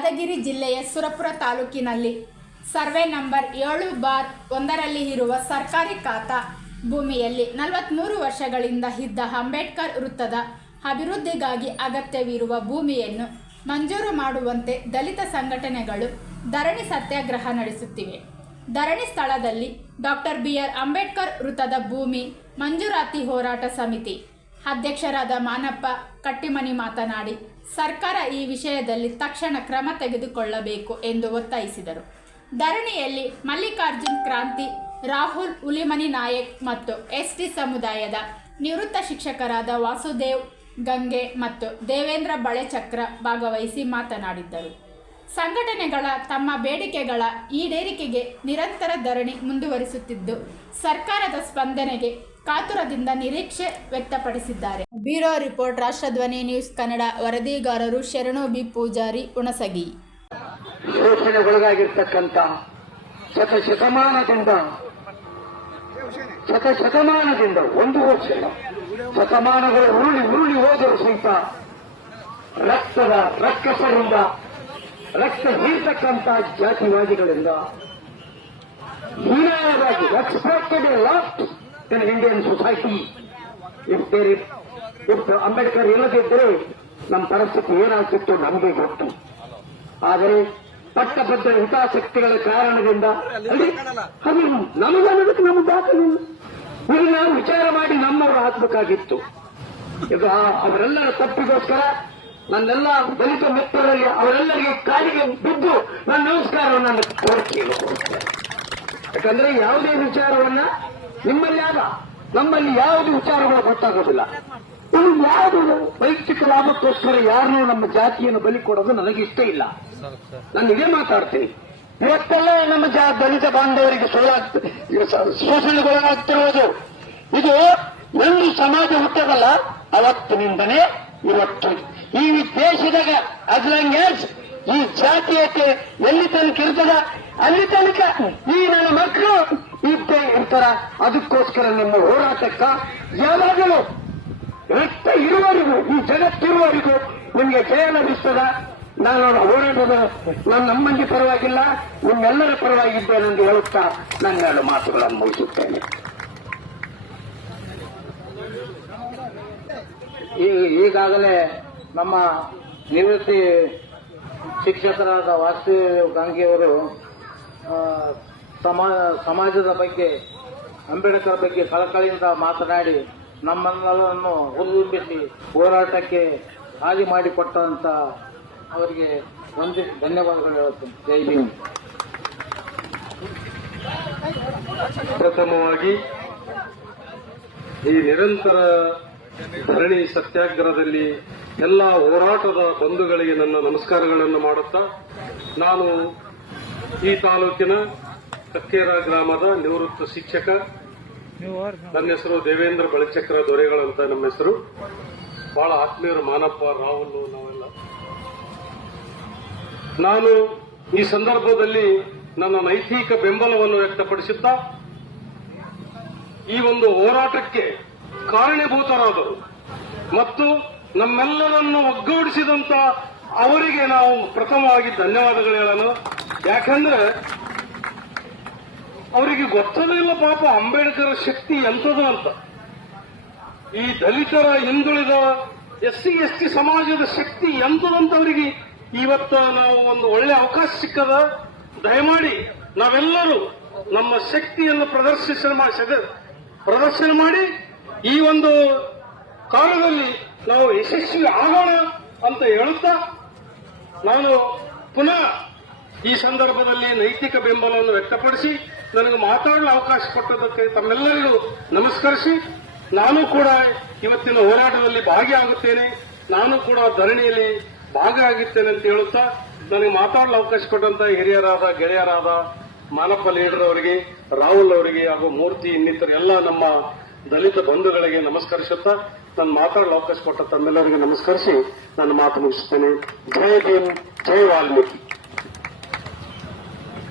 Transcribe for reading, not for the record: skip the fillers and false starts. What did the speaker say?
ಯಾದಗಿರಿ ಜಿಲ್ಲೆಯ ಸುರಪುರ ತಾಲೂಕಿನಲ್ಲಿ survey number 7/1ರಲ್ಲಿ ಇರುವ ಸರ್ಕಾರಿ ಖಾತಾ ಭೂಮಿಯಲ್ಲಿ 43 ವರ್ಷಗಳಿಂದ ಇದ್ದ ಅಂಬೇಡ್ಕರ್ ವೃತ್ತದ ಅಭಿವೃದ್ಧಿಗಾಗಿ ಅಗತ್ಯವಿರುವ ಭೂಮಿಯನ್ನು ಮಂಜೂರು ಮಾಡುವಂತೆ ದಲಿತ ಸಂಘಟನೆಗಳು ಧರಣಿ ಸತ್ಯಾಗ್ರಹ ನಡೆಸುತ್ತಿವೆ. ಧರಣಿ ಸ್ಥಳದಲ್ಲಿ ಡಾಕ್ಟರ್ ಬಿ.ಆರ್. ಅಂಬೇಡ್ಕರ್ ವೃತ್ತದ ಭೂಮಿ ಮಂಜೂರಾತಿ ಹೋರಾಟ ಸಮಿತಿ ಅಧ್ಯಕ್ಷರಾದ ಮಾನಪ್ಪ ಕಟ್ಟಿಮನಿ ಮಾತನಾಡಿ, ಸರ್ಕಾರ ಈ ವಿಷಯದಲ್ಲಿ ತಕ್ಷಣ ಕ್ರಮ ತೆಗೆದುಕೊಳ್ಳಬೇಕು ಎಂದು ಒತ್ತಾಯಿಸಿದರು. ಧರಣಿಯಲ್ಲಿ ಮಲ್ಲಿಕಾರ್ಜುನ್ ಕ್ರಾಂತಿ, ರಾಹುಲ್ ಹುಲಿಮನಿ ನಾಯಕ್ ಮತ್ತು ಎಸ್ಟಿ ಸಮುದಾಯದ ನಿವೃತ್ತ ಶಿಕ್ಷಕರಾದ ವಾಸುದೇವ್ ಗಂಗೆ ಮತ್ತು ದೇವೇಂದ್ರ ಬಳೆಚಕ್ರ ಭಾಗವಹಿಸಿ ಮಾತನಾಡಿದ್ದರು. ಸಂಘಟನೆಗಳ ತಮ್ಮ ಬೇಡಿಕೆಗಳ ಈಡೇರಿಕೆಗೆ ನಿರಂತರ ಧರಣಿ ಮುಂದುವರಿಸುತ್ತಿದ್ದು, ಸರ್ಕಾರದ ಸ್ಪಂದನೆಗೆ ಕಾತುರದಿಂದ ನಿರೀಕ್ಷೆ ವ್ಯಕ್ತಪಡಿಸಿದ್ದಾರೆ. Bureau report, Rashtradhwani news Kannada. ವರದಿಗಾರರು ಶರಣು ಬಿ ಪೂಜಾರಿ, ಹುಣಸಗಿ. ಶೋಷಣೆಗೊಳಗಾಗಿರ್ತಕ್ಕಂಥ ಶತಶತಮಾನದಿಂದ ಒಂದು ವರ್ಷ ಶತಮಾನಗಳು ಉರುಳಿ ಹೋದರೂ ಸಹಿತ ರಕ್ತದ ರಕ್ಕಸರಿಂದ ರಕ್ತ ಹೀರ್ತಕ್ಕಂಥ ಜಾತಿವಾದಿಗಳಿಂದ ಹೀನಾಯವಾಗಿ expected a lot in Indian society. If Ambedkar ಇಲ್ಲದಿದ್ದರೆ ನಮ್ಮ ಪರಿಸ್ಥಿತಿ ಏನಾಗ್ತಿತ್ತು ನಮಗೆ ಗೊತ್ತು. ಆದರೆ ಪಟ್ಟಬದ್ಧ ಹಿತಾಸಕ್ತಿಗಳ ಕಾರಣದಿಂದ ಅದು ನಮಗನ್ನೋದಕ್ಕೆ ನಮಗೆ ದಾಖಲಿಲ್ಲ. ಈಗ ನಾವು ವಿಚಾರ ಮಾಡಿ ನಮ್ಮವರು ಹಾಕಬೇಕಾಗಿತ್ತು. ಈಗ ಅವರೆಲ್ಲರ ತಪ್ಪಿಗೋಸ್ಕರ ನನ್ನೆಲ್ಲ ದಲಿತ ಮಿತ್ರರಲ್ಲಿ ಅವರೆಲ್ಲರಿಗೆ ಕಾಲಿಗೆ ಬಿದ್ದು ನನ್ನ ನಮಸ್ಕಾರವನ್ನು ಕೋರ್ತೀನಿ. ಯಾಕಂದ್ರೆ ಯಾವುದೇ ವಿಚಾರವನ್ನ ನಮ್ಮಲ್ಲಿ ಯಾವುದು ವಿಚಾರಗಳು ಗೊತ್ತಾಗೋದಿಲ್ಲ. ಇದು ಯಾವುದು ವೈಯಕ್ತಿಕ ಲಾಭಕ್ಕೋಸ್ಕರ ಯಾರನ್ನೂ ನಮ್ಮ ಜಾತಿಯನ್ನು ಬಲಿ ಕೊಡೋದು ನನಗೆ ಇಷ್ಟ ಇಲ್ಲ. ನಾನು ಇದೇ ಮಾತಾಡ್ತೀನಿ. ಇವತ್ತೆಲ್ಲ ನಮ್ಮ ದಲಿತ ಬಾಂಧವರಿಗೆ ಶೋಷಣೆಗೊಳಗಾಗ್ತಿರುವುದು ಇದು ಒಂದು ಸಮಾಜ ಹುಟ್ಟದಲ್ಲ, ಅವತ್ತಿನಿಂದನೇ ಇವತ್ತು ಈ ದೇಶದಾಗ ಅದ್ರಂಗ್ಯಾಸ್ ಈ ಜಾತೀಯತೆ ಎಲ್ಲಿ ತನಕ ಇರ್ತದ ಅಲ್ಲಿ ತನಕ ಈ ನನ್ನ ಮಕ್ಕಳು ಇದ್ದೇ ಇರ್ತಾರ. ಅದಕ್ಕೋಸ್ಕರ ನಿಮ್ಮ ಹೋರಾಟಕ್ಕ ಯಾವಾಗಲೂ ರಕ್ತ ಇರುವವರಿಗೂ ಈ ಜಗತ್ತಿರುವವರಿಗೂ ನಿಮಗೆ ಜಯ ಲಭಿಸ್ತದ. ನಾನು ಹೋರಾಟದ ನಮ್ಮಂದಿ ಪರವಾಗಿಲ್ಲ, ನಿಮ್ಮೆಲ್ಲರ ಪರವಾಗಿದ್ದೇನೆಂದು ಹೇಳುತ್ತಾ ನನ್ನ ಮಾತುಗಳನ್ನು ಮುಗಿಸುತ್ತೇನೆ. ಈಗಾಗಲೇ ನಮ್ಮ ನಿವೃತ್ತಿ ಶಿಕ್ಷಕರಾದ ವಾಸುದೇವ್ ಗಂಗೆಯವರು ಸಮಾಜದ ಬಗ್ಗೆ, ಅಂಬೇಡ್ಕರ್ ಬಗ್ಗೆ ಕಳಕಳಿಯಿಂದ ಮಾತನಾಡಿ ನಮ್ಮನ್ನೆಲ್ಲರನ್ನು ಹುರಿದುಂಬಿಸಿ ಹೋರಾಟಕ್ಕೆ ಹಾದಿ ಮಾಡಿಕೊಟ್ಟಂತ ಅವರಿಗೆ ಧನ್ಯವಾದಗಳು ಹೇಳುತ್ತೇನೆ. ಜೈ ಭೀಮ್. ಪ್ರಥಮವಾಗಿ ಈ ನಿರಂತರ ಧರಣಿ ಸತ್ಯಾಗ್ರಹದಲ್ಲಿ ಎಲ್ಲ ಹೋರಾಟದ ಬಂಧುಗಳಿಗೆ ನನ್ನ ನಮಸ್ಕಾರಗಳನ್ನು ಮಾಡುತ್ತಾ, ನಾನು ಈ ತಾಲೂಕಿನ ಕಕ್ಕೇರ ಗ್ರಾಮದ ನಿವೃತ್ತ ಶಿಕ್ಷಕ. ನನ್ನ ಹೆಸರು ದೇವೇಂದ್ರ ಬಳೆಚಕ್ರ ದೊರೆಗಳಂತ ನಮ್ಮ ಹೆಸರು. ಬಹಳ ಆತ್ಮೀಯರು ಮಾನಪ್ಪ, ರಾಹುಲ್, ನಾವೆಲ್ಲ. ನಾನು ಈ ಸಂದರ್ಭದಲ್ಲಿ ನನ್ನ ನೈತಿಕ ಬೆಂಬಲವನ್ನು ವ್ಯಕ್ತಪಡಿಸುತ್ತಾ ಈ ಒಂದು ಹೋರಾಟಕ್ಕೆ ಕಾರಣೀಭೂತರಾದರು ಮತ್ತು ನಮ್ಮೆಲ್ಲರನ್ನು ಒಗ್ಗೂಡಿಸಿದಂತ ಅವರಿಗೆ ನಾವು ಪ್ರಥಮವಾಗಿ ಧನ್ಯವಾದಗಳು ಹೇಳೋಣ. ಯಾಕಂದ್ರೆ ಅವರಿಗೆ ಗೊತ್ತದಿಲ್ಲ ಪಾಪ ಅಂಬೇಡ್ಕರ್ ಶಕ್ತಿ ಎಂಥದ್ದು ಅಂತ. ಈ ದಲಿತರ, ಹಿಂದುಳಿದ, SC ST ಸಮಾಜದ ಶಕ್ತಿ ಎಂಥದಂತ ಅವರಿಗೆ ಇವತ್ತು ನಾವು ಒಂದು ಒಳ್ಳೆ ಅವಕಾಶ ಸಿಕ್ಕದ. ದಯಮಾಡಿ ನಾವೆಲ್ಲರೂ ನಮ್ಮ ಶಕ್ತಿಯನ್ನು ಪ್ರದರ್ಶನ ಮಾಡಿ ಈ ಒಂದು ಕಾಲದಲ್ಲಿ ನಾವು ಯಶಸ್ವಿ ಆಗೋಣ ಅಂತ ಹೇಳುತ್ತಾ, ನಾನು ಪುನಃ ಈ ಸಂದರ್ಭದಲ್ಲಿ ನೈತಿಕ ಬೆಂಬಲವನ್ನು ವ್ಯಕ್ತಪಡಿಸಿ ನನಗೆ ಮಾತಾಡಲು ಅವಕಾಶ ಕೊಟ್ಟದಕ್ಕೆ ತಮ್ಮೆಲ್ಲರಿಗೂ ನಮಸ್ಕರಿಸಿ, ನಾನು ಕೂಡ ಇವತ್ತಿನ ಹೋರಾಟದಲ್ಲಿ ಭಾಗಿಯಾಗುತ್ತೇನೆ, ನಾನು ಕೂಡ ಧರಣಿಯಲ್ಲಿ ಭಾಗಿಯಾಗುತ್ತೇನೆ ಅಂತ ಹೇಳುತ್ತಾ, ನನಗೆ ಮಾತಾಡಲು ಅವಕಾಶ ಕೊಟ್ಟಂತ ಹಿರಿಯರಾದ ಗೆಳೆಯರಾದ ಮಾನಪ್ಪ ಲೀಡರ್ ಅವರಿಗೆ, ರಾಹುಲ್ ಅವರಿಗೆ ಹಾಗೂ ಮೂರ್ತಿ ಇನ್ನಿತರ ಎಲ್ಲ ನಮ್ಮ ದಲಿತ ಬಂಧುಗಳಿಗೆ ನಮಸ್ಕರಿಸುತ್ತಾ, ನಾನು ಮಾತಾಡಲು ಅವಕಾಶ ಕೊಟ್ಟ ತಮ್ಮೆಲ್ಲರಿಗೆ ನಮಸ್ಕರಿಸಿ ನನ್ನ ಮಾತು ಮುಗಿಸುತ್ತೇನೆ. ಜೈ ಭೀಮ್, ಜೈ ವಾಲ್ಮೀಕಿ.